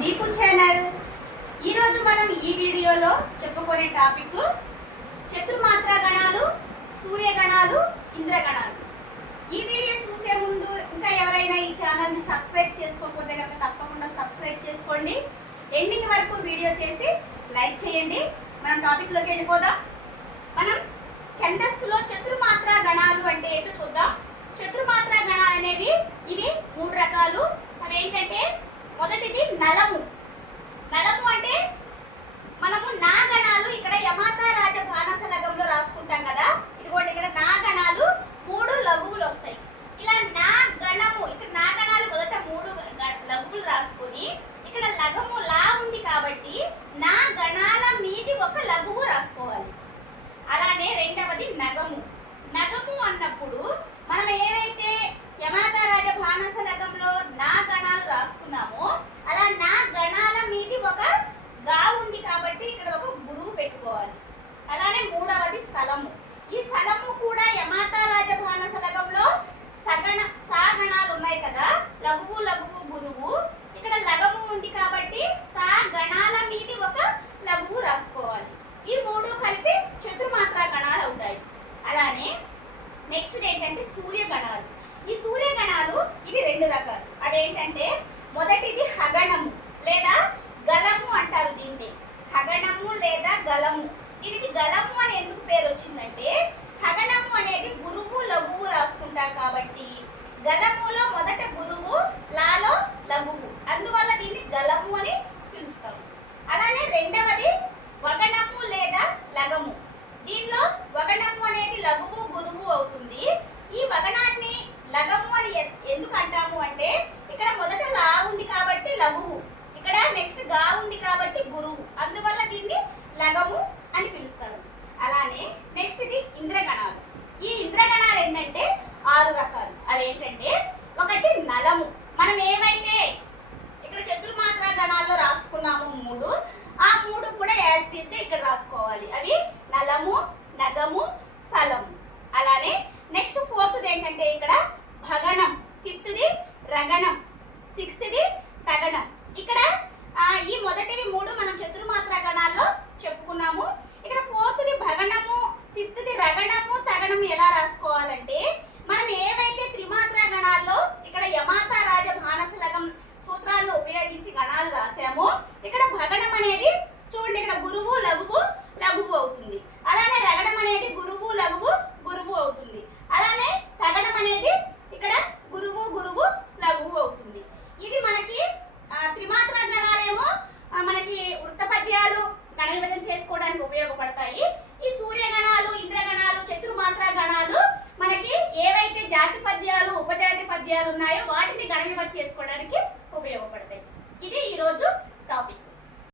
Deepu channel. ఈరోజు మనం ఈ వీడియోలో చెప్పుకునే టాపిక్ చతుర్మాత్ర గణాలు, సూర్యగణాలు, ఇంద్రగణాలు. ఈ వీడియో చూసే ముందు ఇంకా ఎవరైనా ఈ ఛానల్ని సబ్స్క్రైబ్ చేసుకోకపోతే కనుక తప్పకుండా సబ్స్క్రైబ్ చేసుకోండి. ఎండింగ్ వరకు వీడియో చేసి లైక్ చేయండి. మనం టాపిక్లోకి వెళ్ళిపోదాం. మనం ఛందస్సులో చతుర్మాత్ర గణాలు అంటే ఏంటో చూద్దాం. చతుర్మాత్ర గణాలు అనేవి ఇవి 3 రకాలు. అవి ఏంటంటే మొదటిది నలము. నలము అంటే మనము నా గణాలు ఇక్కడ యమాత రాజ భానస లగంలో రాసుకుంటాం కదా. ఇదిగోండి ఇక్కడ నా గణాలు 3 లఘువులు వస్తాయి. ఇలా నా గణము ఇక్కడ నా గణాలు మొదట 3 లఘువులు రాసుకొని ఇక్కడ లగము లా ఉంది కాబట్టి నా గణాల మీది ఒక లఘువు రాసుకోవాలి. అలానే రెండవది నగము. నగము అన్నప్పుడు మనం ఏవైతే యమాత రాజ భానస లగంలో నా గణాలు రాసుకున్నామో అలా నా గణాల మీది ఒక గా ఉంది కాబట్టి ఇక్కడ ఒక గురువు పెట్టుకోవాలి. అలానే మూడవది స్థలము. ఈ స్థలము కూడా యమాత రాజ భానస లగంలో సా గణాలు ఉన్నాయి కదా, లఘువు లఘువు గురువు. ఇక్కడ లగము ఉంది కాబట్టి సా గణాల మీది ఒక లఘువు రాసుకోవాలి. ఈ 3 కలిపి చతుర్మాత్ర గణాలు అవుతాయి. అలానే నెక్స్ట్ ఏంటంటే సూర్యగణాలు. ఈ సూర్యగణాలు ఇవి 2 రకాలు. అవేంటంటే మొదటిది హగణము లేదా గలము అంటారు దీన్ని. హగణము లేదా గలము. దీనికి గలము అని ఎందుకు పేరు వచ్చిందంటే హగణము అనేది గురువు లఘువు రాసుకుంటాం కాబట్టి గలములో మొదట గురువు, లాలో లఘువు, అందువల్ల దీన్ని గలము అని పిలుస్తాం. అలానే రెండవది వగణము లేదా లగము. దీనిలో వగణము అనేది లఘువు గురువు అవుతుంది. ఈ వగణాన్ని లగము అని ఎందుకు అంటాము అంటే ఇక్కడ మొదట లా ఉంది కాబట్టి లఘువు, ఇక్కడ నెక్స్ట్ గా ఉంది కాబట్టి గురువు, అందువల్ల దీన్ని లగము అని పిలుస్తారు. అలానే నెక్స్ట్ ఇది ఇంద్రగణాలు. ఈ ఇంద్రగణాలు ఏంటంటే 6 రకాలు. అవి ఏంటంటే ఒకటి నలము. మనం ఏవైతే ఇక్కడ చతుర్మాత్ర గణాల్లో రాసుకున్నాము 3, ఆ 3 కూడా యాస్టీస్ గా ఇక్కడ రాసుకోవాలి. అవి నలము, నగము, స్థలము. అలానే నెక్స్ట్ 4th ఏంటంటే ఇక్కడ భగణం, 5th రగణం, 6th తగణం. ఇక్కడ ఈ మొదటివి 3 మనం చతుర్మాత్ర గణాల్లో చెప్పుకున్నాము. ఇక్కడ 4th భగణము, 5th రగణము, తగణము ఎలా రాసుకోవాలంటే మనం ఏవైతే త్రిమాత్ర గణాల్లో ఇక్కడ యమాత రాజ భానస లగం సూత్రాలను ఉపయోగించి గణాలు రాసామో ఇక్కడ భగణం అనేది చూడండి ఇక్కడ గురువు లఘువు లఘువు అవుతుంది. అలానే రగణం అనేది గురువు లఘువు గురువు అవుతుంది. అలానే తగణం అనేది ఇక్కడ గురువు గురువు లఘువు అవుతుంది. ఇవి మనకి త్రిమాత్ర గణాలేమో మనకి వృత్తపద్యాలు గణ విభజన చేసుకోవడానికి ఉపయోగపడతాయి. ఈ సూర్యగణాలు, ఇంద్రగణాలు, చతుర్మాత్ర గణాలు మనకి ఏవైతే జాతి పద్యాలు, ఉపజాతి పద్యాలు ఉన్నాయో వాటిని గణ విభజన చేసుకోవడానికి ఉపయోగపడతాయి. ఇది ఈరోజు టాపిక్.